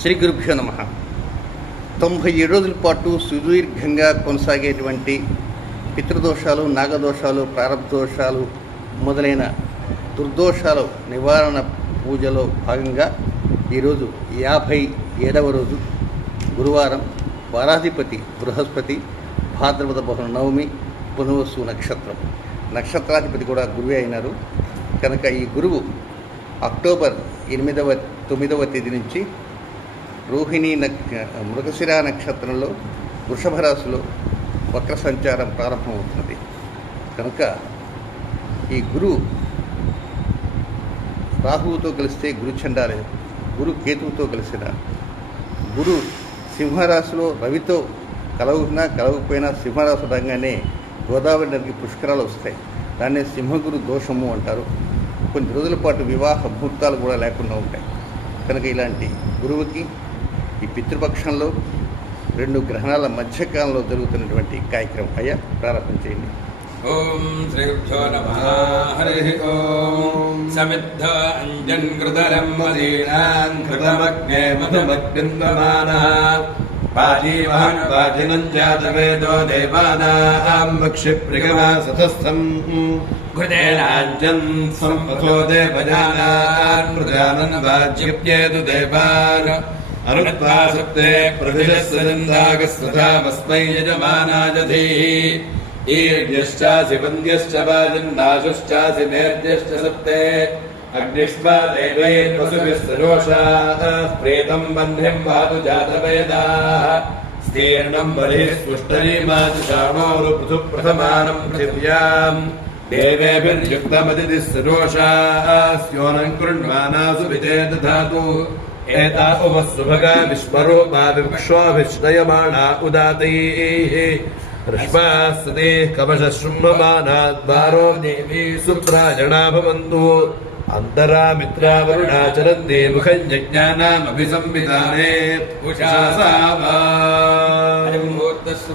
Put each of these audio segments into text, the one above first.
శ్రీ గురుభ్యో నమః. 97 రోజుల పాటు సుదీర్ఘంగా కొనసాగేటువంటి పితృదోషాలు, నాగదోషాలు, ప్రారబ్ధదోషాలు మొదలైన దుర్దోషాల నివారణ పూజలో భాగంగా ఈరోజు 57వ రోజు గురువారం, వారాధిపతి బృహస్పతి, భాద్రపద బహుళ నవమి, పునర్వసు నక్షత్రం. నక్షత్రాధిపతి కూడా గురువే అయినారు కనుక ఈ గురువు అక్టోబర్ 9వ తేదీ నుంచి రోహిణి మృగశిర నక్షత్రంలో వృషభ రాశిలో వక్ర సంచారం ప్రారంభమవుతున్నది. కనుక ఈ గురువు రాహువుతో కలిస్తే గురు చండాలయం, గురు కేతువుతో కలిసిన గురు సింహరాశిలో రవితో కలవకపోయినా సింహరాశి రంగానే గోదావరి నదికి పుష్కరాలు వస్తాయి. దాన్నే సింహగురు దోషము అంటారు. కొన్ని రోజుల పాటు వివాహ ముహూర్తాలు కూడా లేకుండా ఉంటాయి. కనుక ఇలాంటి గురువుకి ఈ పితృపక్షంలో 2 గ్రహణాల మధ్యకాలంలో జరుగుతున్నటువంటి కార్యక్రమం అయ్యా ప్రారంభం చేయండి. ఓం శ్రీ గురుభ్యో నమః. హరి ఓం సమిద్ధ అంజన్ కృతరం మదీనాన్ కృతమగ్నే మధుమగ్నిందమానః పాజీవాన్ పాజినం జాతవేదో దేవానాం భక్షిప్రిగమా సతస్థం కృతేనాంజన్ సంపతో దేవజానాన్ ప్రజానన్ వాజ్యప్యేదు దేవాన్ అరుణత్వా సప్తే ప్రతిశస్సందాగస్వతామస్మై యజమానాయ ధీః ఈర్యశ్చాసి వంద్యశ్చ వాజన్నాశుశ్చాసి మేర్యశ్చ సప్తే అగ్నిష్మా దేవైర్వసుభిः సరోషాః ప్రేతం బంధ్యం వాతు జాతవేదాః స్తీర్ణం బలిః స్పుష్టరీమాతుషామోరు పృథు ప్రథమానం పృథివ్యాం దేవేభిర్యుక్తమదితిः సరోషాః స్యోనం కృణ్వానాసు విదే దధాతు ఏతా ఉపస్సుభగా విశ్వరూపా విశ్వవిశ్రయమాణా ఉదాతైః ఋష్మాస్తతే కవశశృంభమానాద్వారో దేవీ సుప్రాయణా భవంతు అంతరామిత్రావరుణాచరందే ముఖం యజ్ఞానామభిసంవిధానే ముహూర్తస్సు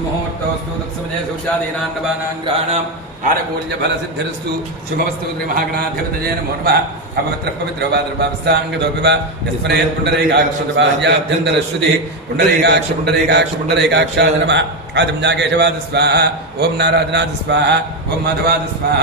తత్సమయ సూర్యాదీనాన్నవానాం గ్రహాణాం ఆరకూల్య ఫల సిద్ధిరస్తు శుభవస్తు శ్రీమహాగణాధిపతయే నమో నమః. అపవిత్రః పవిత్రో వాద్రభావస్థాంగతోపి వా యస్మరేత్ పుండరీకాక్షుతబాహ్యాభ్యంతరశ్రుతిః పుండరీకాక్ష నమః. ఆదిమ్యాకేశవాద స్వాహ. ఓం నారాజనాథ స్వాహ. ఓం మాధవాద స్వాహ.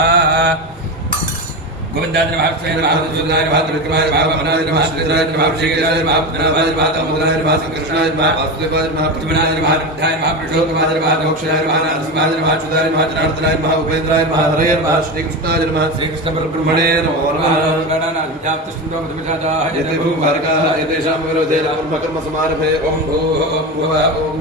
గోవిందాయ నమః. శ్రీ మహాదేవాయ నమః. త్రివిక్రమాయ నమః. వమనాయ నమః. శ్రీధరాయ నమః. శ్రీకేశాయ నమః. పుత్రాయ నమః. దామోదరాయ నమః. శ్రీకృష్ణాయ నమః. వాసుదేవాయ నమః. ప్రద్యుమ్నాయ నమః. నిత్యాయ నమః. పురుషోత్తమాయ నమః. మోక్షాయ నమః. నరసింహాయ నమః. అచ్యుతాయ నమః. జనార్దనాయ నమః. ఉపేంద్రాయ నమః. హరయే నమః. శ్రీకృష్ణాయ నమః. శ్రీకృష్ణ పరబ్రహ్మణే నమో నమః. ఏతేషాం విరోధే కర్మ సమారభే ఓం భూః ఓం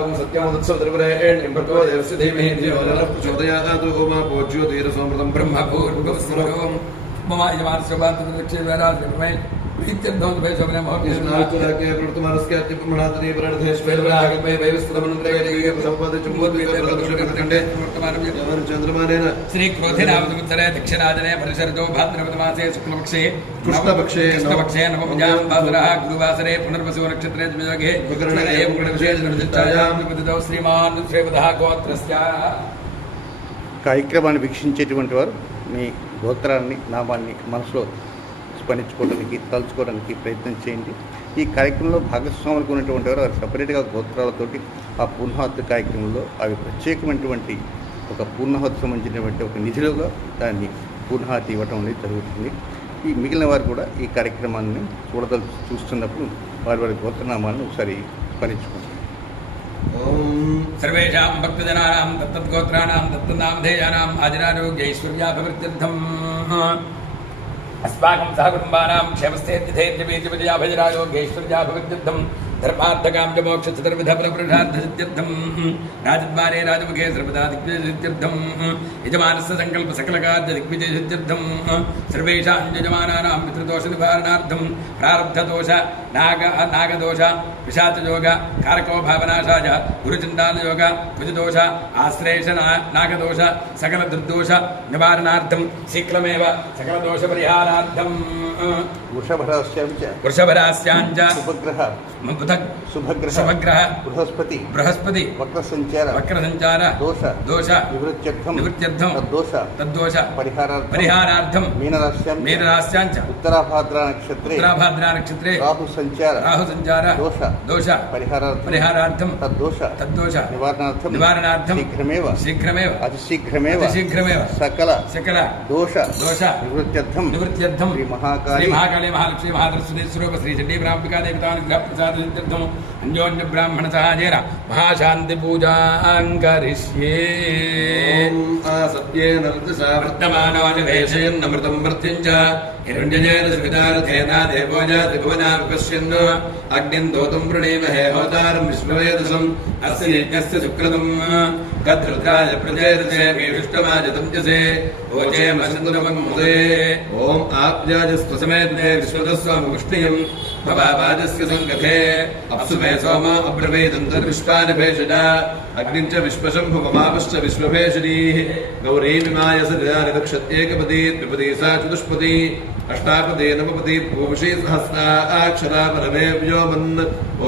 ఓం సత్యముత్సవ త్రిపురేణ్యం భర్గో దేవస్య ధీమహి ధియో నః ప్రచోదయాత్. ఓం జ్యోతిరసోమృతం బ్రహ్మభూర్భువస్వరం మమ యజమానస్యవాంతరక్షేవరాజమై విద్యద్ధం భైసవనే మహోత్సవనాకులకే ప్రతుమరస్కే అత్యప్రమణాతని ప్రణధేశ్వరరాగమే వైవస్వతమనుగ్రహే సంపద చుంబోద్వికే ప్రదక్షిణకంటే వర్తమానం యవన చంద్రమానేన శ్రీ క్రోధినావతముత్తరే దక్షిణాజనే పరిసరతో భాద్రపదమాసే శుక్లపక్షే కృష్ణపక్షే నవమజాం భాద్రః గురువాసరే పునర్వసు నక్షత్రే ద్వియోగే వికరణే విశేష నిర్దిష్టాయాం విపదితో శ్రీమాన్ శ్రీవదః గోత్రస్య. కార్యక్రమాన్ని వీక్షించేటువంటి వారు మీ గోత్రాన్ని, నామాన్ని మనసులో స్మరించుకోవడానికి, తలుచుకోవడానికి ప్రయత్నం చేయండి. ఈ కార్యక్రమంలో భాగస్వాములకు ఉన్నటువంటి వారు సపరేట్గా గోత్రాలతోటి ఆ పూర్ణాహుతి కార్యక్రమంలో అవి ప్రత్యేకమైనటువంటి ఒక పూర్ణాహుతి సంబంధించినటువంటి ఒక నిధిలోగా దాన్ని పూర్ణాహుతి ఇవ్వటం అనేది జరుగుతుంది. ఈ మిగిలిన వారు కూడా ఈ కార్యక్రమాన్ని చూస్తున్నప్పుడు వారి గోత్రనామాలను ఒకసారి స్మరించుకుంటారు. సర్వేషాం భక్తజనానాం దత్తద్గోత్రాణాం దత్తనామధేయానాం ఆదిరారోగ్యైశ్వర్యాభివృద్ధ్యర్థం అస్మాకం సహకుటుంబానాం క్షేమస్థైర్యధైర్యవీర్యవిజయాభజరాయోగ్యైశ్వర్యాభివృద్ధ్యర్థం ధర్మార్థకామ్యమోక్షచతుర్విధ ఫలపురుషార్థసిద్ధ్యర్థం రాజద్వారే రాజముఖే సర్వదా దిగ్విజయసిద్ధ్యర్థం యజమానస్య సంకల్ప సకలకార్య దిగ్విజయసిద్ధ్యర్థం సర్వేషాం యజమానానాం పితృదోష నివారణార్థం ప్రారబ్ధదోష నాగదోష పిశాచయోగ కారకో భావనాశాయ గురుచండాలయోగ కుజదోష ఆశ్లేష నాగదోష సకల దుర్దోష నివారణార్థం శీఘ్రమేవ సకల దోష పరిహారార్థం వృషభరాశ్యాం చ వృషభరాశ్యాం చ ఉపగ్రహ శుభగ్రహ బృహస్పతి వక్ర సంచార దోష నివృత్త్యర్థం తద్దోష పరిహారార్థం మీనరాశ్యాం చ ఉత్తరాభాద్రా నక్షత్రే రాహు సంచార దోష పరిహారార్థం తద్దోష నివారణార్థం శీఘ్రమేవ అతిశీఘ్రమేవ సకల దోష నివృత్త్యర్థం శ్రీ మహాకాళీ మహాలక్ష్మీ మహాదర్శనే స్వరూప శ్రీ చండీ బ్రాహ్మికా దేవతానుగ్రహ ప్రసాద సిద్ధ్యర్థం అన్యోన్య బ్రాహ్మణ సహాయేన మహాశాంతి పూజాంకరిష్యే. సత్యేన వర్తమానోనివేశయన్నమృతం మృత్యుంచ హిరణ్యజేన సువితారథేన దేవో జాతి భువనా విపశ్యన్ అగ్నిం దోతం వృణీమహే హోతారం విశ్వవేదసం అస్య యజ్ఞస్య సుక్రతం కద్రుద్రాయ ప్రజేరసే విష్ణమాజతం జసే ఓచేమ సింధునమముదే. ఓం ఆప్యాజస్వసమేద్నే విశ్వదస్వాముష్ణియం భవాజస్య సంగతే అప్సుమే సోమ అబ్రవేదంతర్విశ్వాని భేషజ అగ్నిం చ విశ్వశంభువమాపశ్చ విశ్వభేషజీః గౌరీమిమాయ సదానిదక్షత్యేకపదీ త్రిపదీ సా చతుష్పదీ అష్టాపదే నవపదీ పూషీ సహస్రాక్షరా పరమే వ్యోమన్.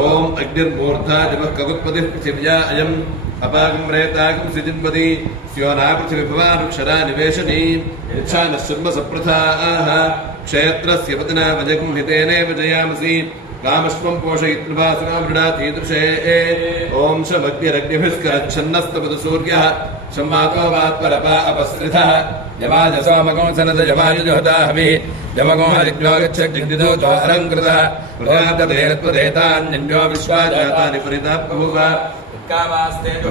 ఓం అగ్నిర్మూర్ధా దివః కగుత్పదిః పృథివ్యా అయం అపాగం రేతాగం సిజిన్పది స్యోనా పృథివిభవానుక్షరా నివేశనీ యచ్ఛానశ్శర్మ సప్రథాః క్షేత్రస్య పతనా వజగం హితేనేవ జయామసి కామశ్వం పోషయిత్వాసునా మృడాతీదృశే. ఓం శమగ్నిరగ్నిభిస్కరచ్ఛన్నస్తపదు సూర్యః సంవాతో వాత్పరపా అపస్రితః యమాజ సోమగో సనద యమాజుహతాహవి యమగో హరిగ్నో గచ్చగ్నిదో ద్వారంకృతః ప్రజాతదేరత్వదేతాన్యన్యో విశ్వాజాతాని పరితాపభువ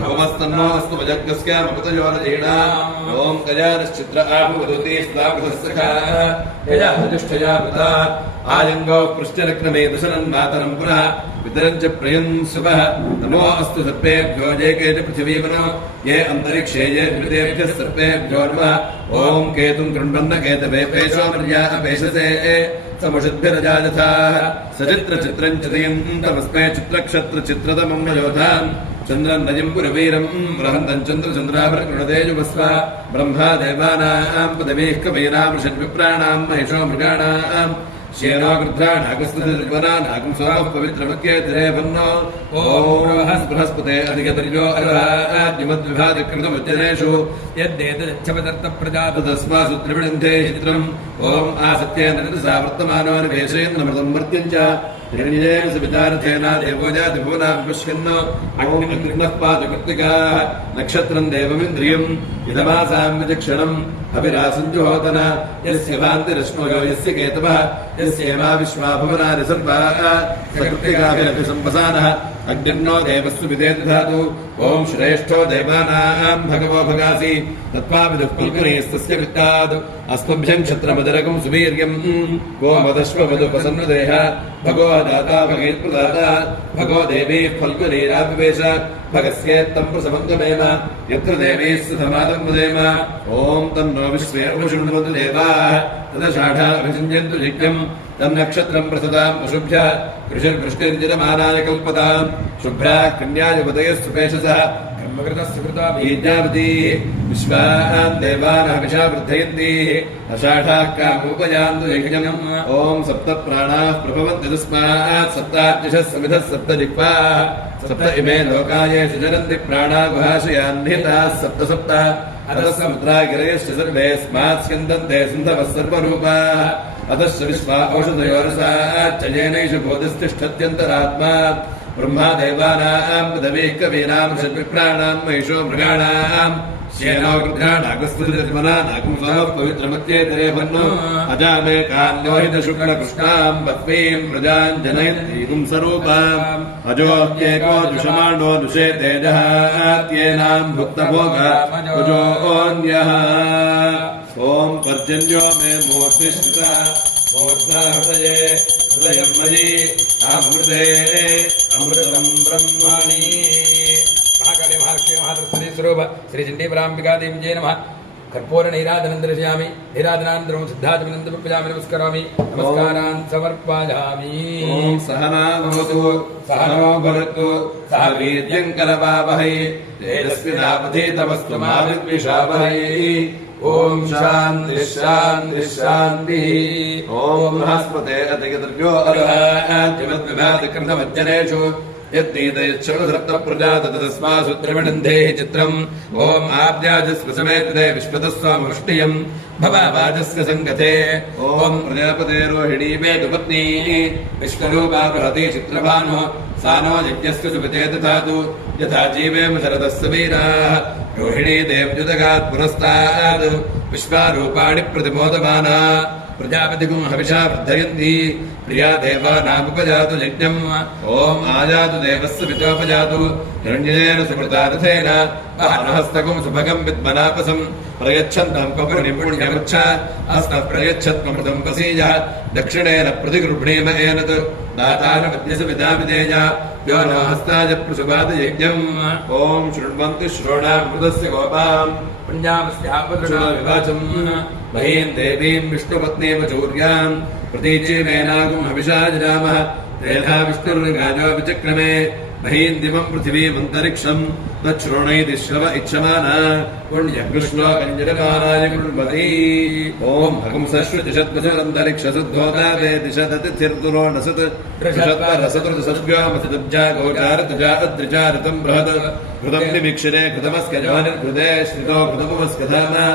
భూమస్తన్నోస్తు వజగ్గస్య మపతయోరజీణా. ఓం గజానశ్చిత్ర ఆభువదూతి స్థాపృతస్సఖాయజాతిష్ఠయా వృతా ఆయంగో పృష్ఠరక్నమే దశనన్మాతరం పునః వితరం చ ప్రయన్ శుభః. నమో అస్తు సర్పేభ్యో జేకే చ పృథివీమనో ఏ అంతరిక్షే ఏ హృదేభ్యః సర్పేభ్యో నమః. ఓం కేతుం కృణ్వన్న కేతవే పేషో మర్యా అపేషసే సముషద్భిరజాయథాః సచిత్రచిత్రం చితయంతమస్మే చిత్రక్షత్రచిత్రతమం వయోధాం చంద్రం నయం పురవీరం బృహంతం చంద్రచంద్రాభరణదేజువస్వ బ్రహ్మా దేవానాం పదవీః కవీనాం షడ్విప్రాణాం మహిషో మృగాణాం శేనో గృధ్రాణాగస్వనాగం సోమః పవిత్రమక్యేతిరేవన్నో. ఓం బృహస్పతే అధిగతర్యో అర్హాద్యుమద్విభాదికృతముజ్జనేషు యద్దేతచ్చపదర్త ప్రజాతస్మాసు త్రివిడంతే చిత్రం. ఓం ఆసత్యేన రజసా వర్తమానోనివేశయన్నమృతం మర్త్యం చ హిరణ్యేన సవితారథేన దేవో జాతి భువనా విపశ్యన్ అగ్నిః పాదకృత్తికాః నక్షత్రం దేవమింద్రియం ఇదమాసాం విచక్షణం అభిరాసంజుహోతన యస్య భాంతిరశ్నోయో యస్య కేతవః యస్యేమా విశ్వా భువనాని సర్వాః సకృత్తికాభిరభిసంవసానః అగ్నిర్నో దేవస్సు విదేదధాతు. ఓం శ్రేష్ఠో దేవానాం భగవో భగాసి తత్వావిదుః ఫల్గుణీస్తస్య విత్తాద్ అస్మభ్యం క్షత్రమదరకం సువీర్యం. గోమదశ్వమధుపసన్నదేహ భగో దాతా భగేత్ప్రదాతా భగో దేవీ ఫల్గునీరాపివేశ భగస్యేత్తం ప్రసమంతమేమ యత్ర దేవీస్సు సమాదం వదేమ. ఓం తన్నో విశ్వే ఉపశృణ్వంతు దేవాః తదషాఢా అభిషించन्तు యజ్ఞం తన్నక్షత్రం ప్రసదాం పశుభ్యః కృషిర్వృష్టిర్జనమానాయ కల్పతాం శుభ్రాः కన్యాయ ఉదయస్సు పేషసः బీజావతి విశ్వాన్ దేవానహమిషా వృద్ధయంతి అషాఢాః కామోపయాంతు యజ్ఞం. ఓం సప్త ప్రాణాః ప్రభవంతి తస్మాత్ సప్తార్చిషः సమిధः సప్త జిహ్వాः సప్త ఇమే లోకాయే సజరంతి ప్రాణా గుహాశయాన్నిహితాः సప్త సప్త అతः సముద్రాగిరయశ్చ సర్వే స్మాత్ స్యందంతే సింధవः సర్వరూపాः అతశ్చ విశ్వా ఔషధయోరసాచ్చయేనైషు బోధిస్తిష్ఠత్యంతరాత్మా. బ్రహ్మా దేవానాం పదవీః కవీనాం షడ్విప్రాణాం మహిషో మృగాణాం శేనో గృధ్రాణాగస్వనాగం సోమః పవిత్రమత్యేతిరేవన్నో అజామే కాన్యోహిత శుక్లకృష్ణాం బద్వీం ప్రజాం జనయతీం స్వరూపాం అజోత్యేకో దుషమాణో దుషే తేజః త్యేనాం భుక్తభోగ కుజోన్యః. ఓం పర్జన్యో మే మూర్తిష్ఠిత మూర్ధా హృదయే హృదయం మయీ అమృతే అమృతం బ్రహ్మణి. మహాకాళీ మహాలక్ష్మీ మహాదర్శిని స్వరూప శ్రీ చండీ బ్రాహ్మికా దేవ్యై నమః. कर्पूर नीराजनं दर्शयामि नीराजनानन्तरं सिद्धाचमनं पूजामि नमस्करोमि नमस्कारान् समर्पयामि सहना भवतु सहनो भुनक्तु सह वीर्यं करवावहै तेजस्विनावधीतमस्तु मा विद्विषावहै ओम शांति शांति शांति ओम बृहस्पते अधिगतर्भ्यो अर्हाद्यमद्विभातिकृतमज्जनेषु यद्नीतयच्छ्रवधृप्तप्रजा तस्मासु त्रिविणन्धे चित्रम् ओम आब्जाजस्व समेते विश्वतस्वामुष्टियम् भवावाजस्य सङ्गते ओम प्रजापते रोहिणी मे दुपत्नी विश्वरूपा बृहति चित्रभानो सानो यज्ञस्य सुपते दधातु यथा जीवेम शरदस्य वीराः रोहिणी देवयुतगात् पुरस्तात् विश्वारूपाणि प्रतिमोदमाना प्रजापतिगुं हविषा वर्धयन्ति प्रिया देवानामुपजातु यज्ञम् ओम आजातु देवस्य पितोपजातु हिरण्येन सुमृता रथेन वाहनहस्तकं सुभगं विद्मनापसं प्रयच्छन्तं कपुर्निं पुण्यमुच्छ हस्तः प्रयच्छत्मृतं वसीयः दक्षिणेन प्रतिगृह्णीम एनत् दातारमध्यस विदाविदेय यो नो हस्ताय प्रसुभात यज्ञम् ओम शृण्वन्तु श्रोणामृतस्य गोपाम् पुण्यामस्यापदृशो विवाचम् महीं देवीं विष्णुपत्नीव चौर्याम् प्रतीचीमेनागुं हविषा जरामः त्रेधा विष्णुर्गाजो विचक्रमे महीं दिवं पृथिवीमन्तरिक्षम् तच्छृणोति श्रव इच्छमाना पुण्यकृष्णो कञ्जरमानाय कृण्वति ओम हंसश्रुतिशद्वशरन्तरिक्षसुद्धोदावे दिशदतिथिर्दुरो नसत् ऋषत्वरसतुर्दशद्व्योमसदब्जा गोचारतजा अद्रिचारितं बृहत् घृतं विमीक्षिरे घृतमस्य ज्वानिर्घृते श्रितो घृतमुपस्कधामा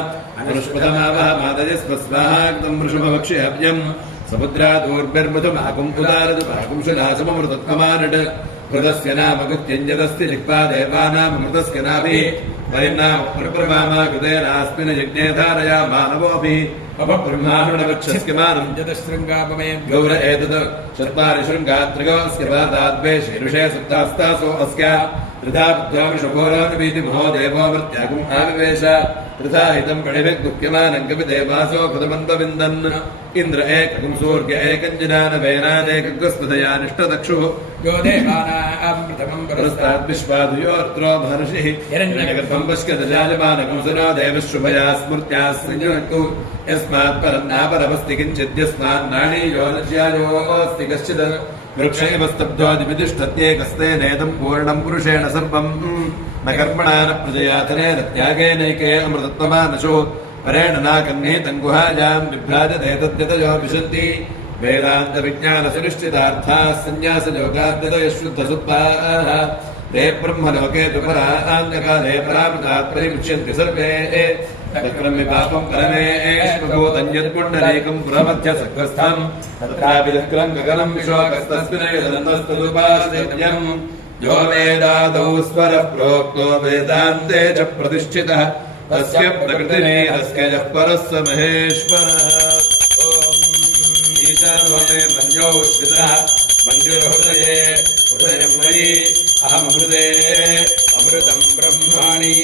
अनुष्पदमावह मादयस्व स्वाहाक्तं वृषभवक्षि हव्यम् समुद्रादूर्भिर्मधुमाकुम् उदारदुपाकुंशनासममृतत्वमानट् हृदस्य नाम गुप्त्यञ्जतस्ति लिप्वा देवानामृतस्य नाभिः वयन्नाम प्रप्रभामा कृतेनास्मिन् यज्ञे धारया मानवोऽपि अपब्रह्माणवक्षस्यमानं जतशृङ्गापमे गौर एतत् चत्वारि शृङ्गात्रिगोऽस्य पादाद्वे शीर्षे सुप्तास्तासो अस्या त्रिधा बुद्ध्वा वृषभोरानुवीति महो देवो मर्त्यागुम् आविवेश त्रिधा हितं पणिभिर्गुह्यमानं कपिदेवासो कृतमन्तविन्दन् इन्द्र एकं सूर्य एकञ्जनानवेनानेकग्रस्ततया निष्ठदक्षुः यो देवानां प्रथमं पुरस्ताद् विश्वादुयोऽर्त्रो महर्षिः हिरण्यगर्भं पश्यदजायमानकंसनो देवशुभया स्मृत्या संयुक्तु यस्मात् परं नापरमस्ति किञ्चित् यस्मान्नाणीयो नश्यायोऽस्ति कश्चित् वृक्षैवस्तब्धोऽधिवितिष्ठत्येकस्ते नेदं पूर्णं पुरुषेण सर्वम् न कर्मणा न प्रजयातनेन त्यागेनैके अमृतत्वमानशो परेण नाकन्नीतं गुहायां बिभ्राजते तद्यतयो विशन्ति वेदान्तविज्ञानसुनिश्चितार्थाः सन्न्यासयोगाद्यतयः ते ब्रह्मलोके तु परान्यकाले परामृतात् परिमुच्यन्ति सर्वे तक्रं विपापं परमेश्वभूतं यत्पुण्डरीकं पुरमध्य सग्रस्थं तत्रापि तक्रं गगनं विशोकस्तस्मिन्नस्तदुपासेत्यम् यो वेदादौ स्वरः प्रोक्तो वेदान्ते च प्रतिष्ठितः तस्य प्रकृतिरेहस्य यः परः स महेश्वरः ईशानो मे मन्यो स्थितः मञ्जुर्हृदये हृदयं मयि अहमृते अमृतं ब्रह्माणि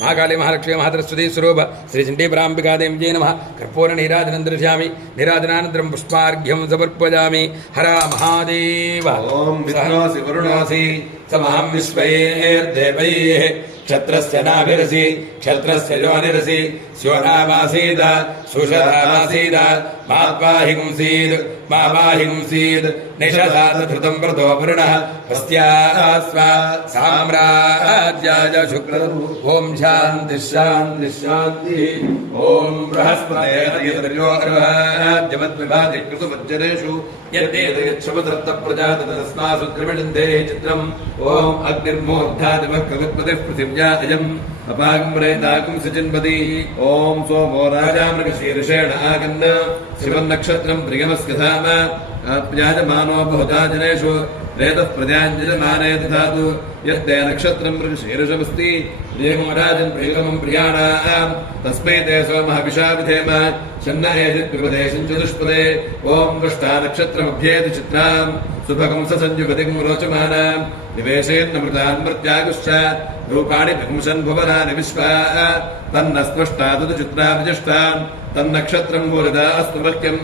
महाकाली महालक्ष्मी महासरस्वती स्वरूप श्री चण्डीपराम्बिका देव्यै नमः कर्पूर नीराजनं दर्शयामि नीराजनानन्तरं पुष्पार्घ्यं समर्पयामि हर महादेव ओम विष्णोसि वरुणोसि समां विश्वैर्देवैः क्षत्रस्य नाभिरसि क्षत्रस्य योनिरसि स्योनामासीद सुषधामासीद मात्वाहिंसीद् मावाहिंसीद् निषधाधृतं व्रतो वरुणः हस्त्यास्व साम्राज्याय शुक्रम् ओम शान्ति शान्ति शान्तिः ओम बृहस्पते अधिगतर्यो अर्हाद्यमद्विभाति कृतमज्जनेषु यद्देतयच्छुभधृप्तप्रजात तस्मासु त्रिविणन्धे चित्रम् ओम अग्निर्मूर्धादिवः खगुत्पतिः पृथिव्या अयम् अपागं प्रेतागं सचिन्वति ओम सोमो राजा मृगशीर्षेण आगन्न शिवन्नक्षत्रं प्रियमस्य धाम आप्याजमानो बहुधा जनेषु वेदः प्रजाञ्जलमाने दधातु यद्दे नक्षत्रं मृगशीर्षमस्ति प्रियं राजन् प्रियतमं प्रियाणाम् तस्मै ते सोमः विषा विधेम शन्न एषित्पिपदेशं चतुष्पदे ओम दृष्टा नक्षत्रमभ्येति चित्राम् सुभगं ससंयुगतिं रोचमानाम् निवेशेन्नमृतान् मर्त्यागुश्च रूपाणि पुंसन् भुवनानि विश्वा तन्न स्पष्टा तदचित्रा विजिष्टा तन्नक्षत्रं भूरिदा अस्तु मह्यम्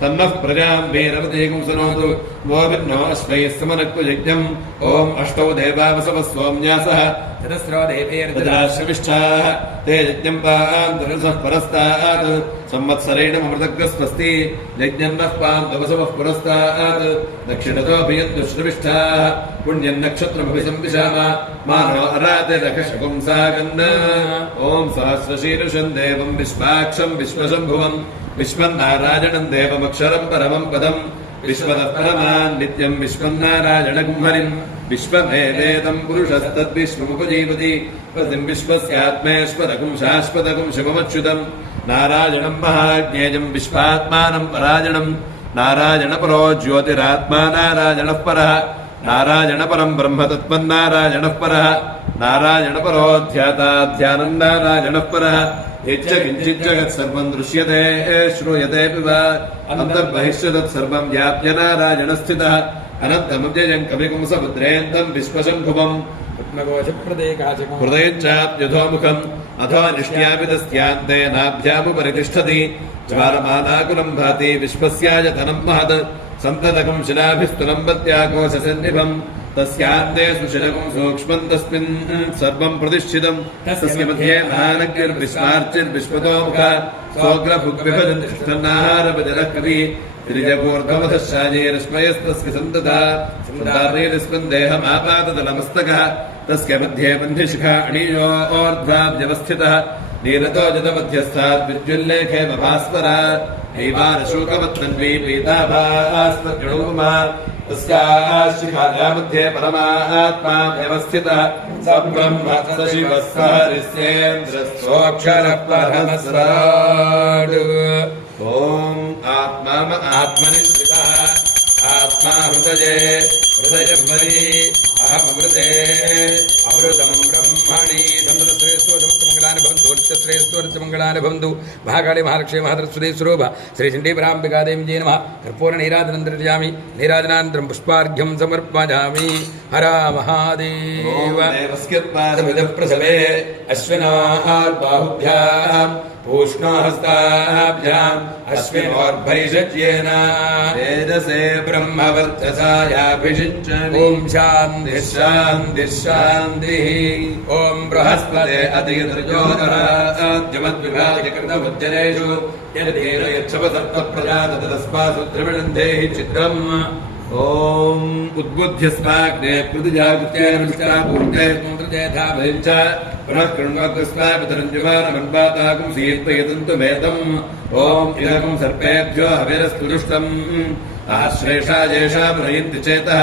तन्नः प्रजां वीरवतीगुं सनोतु गोविन्नो अश्वैः समनक्तु यज्ञम् ॐ अष्टौ देवा वसवः सोम्यासः चतस्रो देवेर्ददाश्रमिष्ठाः ते यज्ञं पान्तरसः परस्तात् संवत्सरेण ममृतग्रस्वस्ति यज्ञन्नः पान्तवसवः पुरस्तात् दक्षिणतोऽभियन्तुश्रमिष्ठाः पुण्यन्नक्षत्रमभिसंविशाम मानो अराते रक्षकुं सागन् ॐ सहस्रशीर्षं देवं विश्वाक्षं विश्वशम्भुवं विश्वन्नारायणं देवमक्षरं परमं पदम् विश्वतः परमान् नित्यं विश्वन्नारायणं हरिम् विश्वमेवेदं पुरुषस्तद्विश्वमुपजीवति पतिं विश्वस्यात्मेश्वरकं शाश्वतकं शिवमच्युतं नारायणं महाज्ञेयं विश्वात्मानं परायणं नारायणपरो ज्योतिरात्मा नारायणः परः नारायणपरं ब्रह्म तत्त्वन्नारायणः परः नारायणपरो ध्याताध्यानं नारायणः परः यच्च किञ्चित् जगत् सर्वं दृश्यते श्रूयतेऽपि वा अन्तर्बहिश्च तत्सर्वं व्याप्य नारायणस्थितः अनन्तमव्ययं कविकुं समुद्रेन्दं विश्वशम्भुवम् हृदयश्चाप्यधोमुखम् अथो निष्ट्यापि तस्यान्ते नाभ्यामुपरि तिष्ठति ज्वालमानाकुलं भाति विश्वस्यायतनं महत् सन्ततकं शिलाभिस्तुलं वत्याकोशसन्निभम् तस्यान्ते सुशिलकं सूक्ष्मं तस्मिन् सर्वं प्रतिष्ठितं तस्य मध्ये महानग्निर्विश्वार्चिर्विश्वतोमुखः सोऽग्रभुग्विभजन्तिष्ठन्नाहारभजनः कविः त्रिजगोर्ध्वमधः शाजीरश्मयस्तस्य सन्ततः सन्दारेरस्मिन् देहमापाततलमस्तकः तस्य मध्ये बन्धिशिखा अणीयोर्ध्वाव्यवस्थितः नीरतो जतमध्यस्थात् विद्युल्लेखे भास्वरा नैवानशोकवत्तन्वी पीताभास्मद्गणोपमा तस्याः शिखाया मध्ये परमात्मा व्यवस्थितः स ब्रह्म स शिवः स हरिस्येन्द्रस्योऽक्षरः परमस्वराट् ॐ आत्मनिश्रितः आत्मा हृदये हृदयभरि अहमृते अमृतं ब्रह्मणि समस्तमङ्गलानि भवन्तु नित्यश्रेयस्वर्चमङ्गलानि भवन्तु महाकाली महालक्ष्मी महाधरस्वदेशरूप श्रीचण्डीपराम्बिकादेवी नमः कर्पूरनीराजनं दर्शयामि नीराजनानन्तरं पुष्पार्घ्यं समर्पयामि हर महादेव प्रसवे अश्विनाबाहुभ्याम् पूष्णहस्ताभ्याम् अश्विनोर्भैषज्येन तेजसे ब्रह्मवर्चसायाभिषिञ्चन् ॐ शान्तिः शान्तिः शान्तिः ॐ बृहस्पते अधिगतर्योदराद्यमद्विभागकृतमुज्जनेषु यदेव यच्छपसत्त्वप्रजातस्मासु त्रिविडन्धेः चित्रम् ॐ उद्बुद्ध्यस्माग्ने प्रतिजागृत्यापूर्ते च पुनः कृण्वस्मापितरञ्जुवानमन्वाताकुं सीर्पयतन्तु वेदम् ॐ इदकं सर्पेभ्यो हविरस्तु दुष्टम् आश्रेषा येषामुनयन्ति चेतः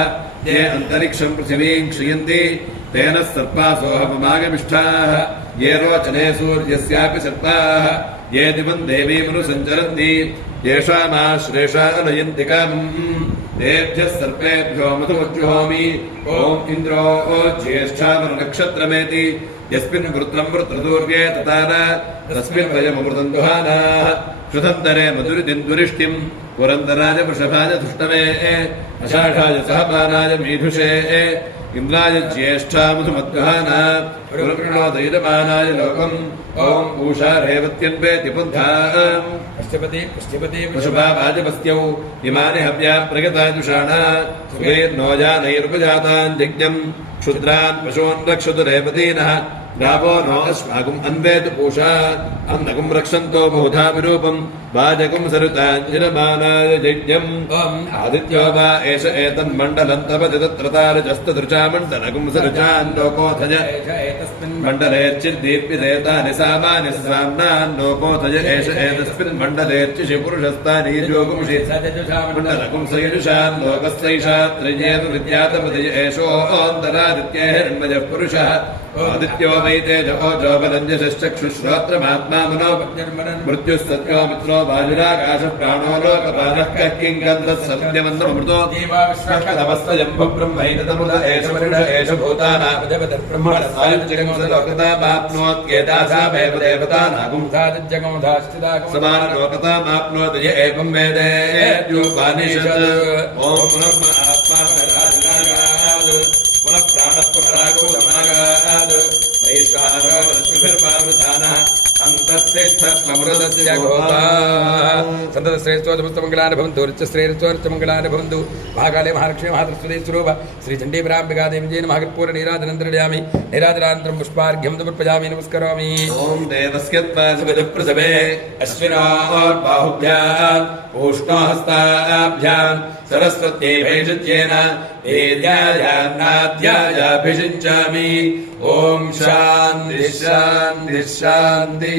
ये अन्तरिक्षं पृथिवीं क्षयन्ति तेन सर्पासोऽहममागमिष्ठाः ये रोचने सूर्यस्यापि सर्पाः ये दिवं देवीमनुसञ्चरन्ति येषामाश्रेषा नयन्ति कामम् तेभ्यः सर्पेभ्यो मधुमज्जुहोमि ॐ इन्द्रो ज्येष्ठावननक्षत्रमेति यस्मिन् वृत्रं वृत्रदूर्ये ततार तस्मिन् वयममृतं दुहानाः क्षुधन्तरे मधुरिदिन्दुरिष्टिं पुरन्दराय वृषभाय धुष्टमे अषाढाय सहपानाय मीधुषे इन्द्राय ज्येष्ठा मधुमद्गहाना दैरमानाय लोकम् ॐ ऊषा रेवत्यन्वेति पुन्धाम् पश्चिपति पशुभा वाजपस्त्यौ इमानि हव्या प्रगताजुषाणा सुवेर्नो जानैरुपजातान् यज्ञम् क्षुद्रान् पशून् रक्षतु रेवतीनः गावो नो अस्माकम् अन्वेतु पूषा अन्नकम् रक्षन्तो बहुधा विरूपम् वाजकम् सरुताञ्जनमानाय यज्ञम् आदित्यो वा एष एतन्मण्डलम् तपति तत्र तारजस्तदृचा मण्डलकम् सरुचान् लोकोऽथज मण्डलेर्चिर्दीप्यदेतानि सामानि साम्नान् लोकोऽथज एष एतस्मिन् मण्डलेर्चिषि पुरुषस्तानि योगुंषि मण्डलकम् सयजुषान् लोकस्यैषा त्रयेव विद्यातपति एषोऽन्तरादित्ये हिरण्मयः पुरुषः आदित्यो वैतेज ओजो बलञ्जश्चक्षुश्रोत्रमात्मा मनो मृत्युस्तत्यो मित्रो वाजुराकाशः प्राणो लोकपालः कः किङ्गन्धः सत्यमन्त्रमृतो नमस्तजम्बब्रह्मैतमुद एष वरुण एष भूतानाब्रह्मणसायुज्यगमसलोकतामाप्नोत्येतासामेव देवतानागुंसायुज्यगमधाश्चिदागुं समानलोकतामाप्नोति य एवं वेदेद्योपानिषत् ॐ ब्रह्म आत्मा पुनः प्राणः पुनरागोदमागात् वैश्वानरो रश्मिभिर्वावृतानः अन्तश्रेष्ठत्वमृतस्य गोपाः सन्ततश्रेष्ठोदमस्तमङ्गलानि भवन्तु ऋच्यश्रेष्ठोर्चमङ्गलानि भवन्तु महाकाले महालक्ष्मी महासरस्वती स्वरूप श्रीचण्डीपराम्बिकादेवी जैन महाकर्पूरनीराजनन्तर्यामि निराजनानन्तरं पुष्पार्घ्यं समर्पयामि नमस्करोमि ॐ देवस्य त्वासुगतप्रसवे अश्विनोर्बाहुभ्याम् पूष्णोहस्ताभ्याम् सरस्वत्यै भैषज्येन वेद्यायान्नाद्यायाभिषिञ्चामि ॐ शान्तिः शान्तिः शान्तिः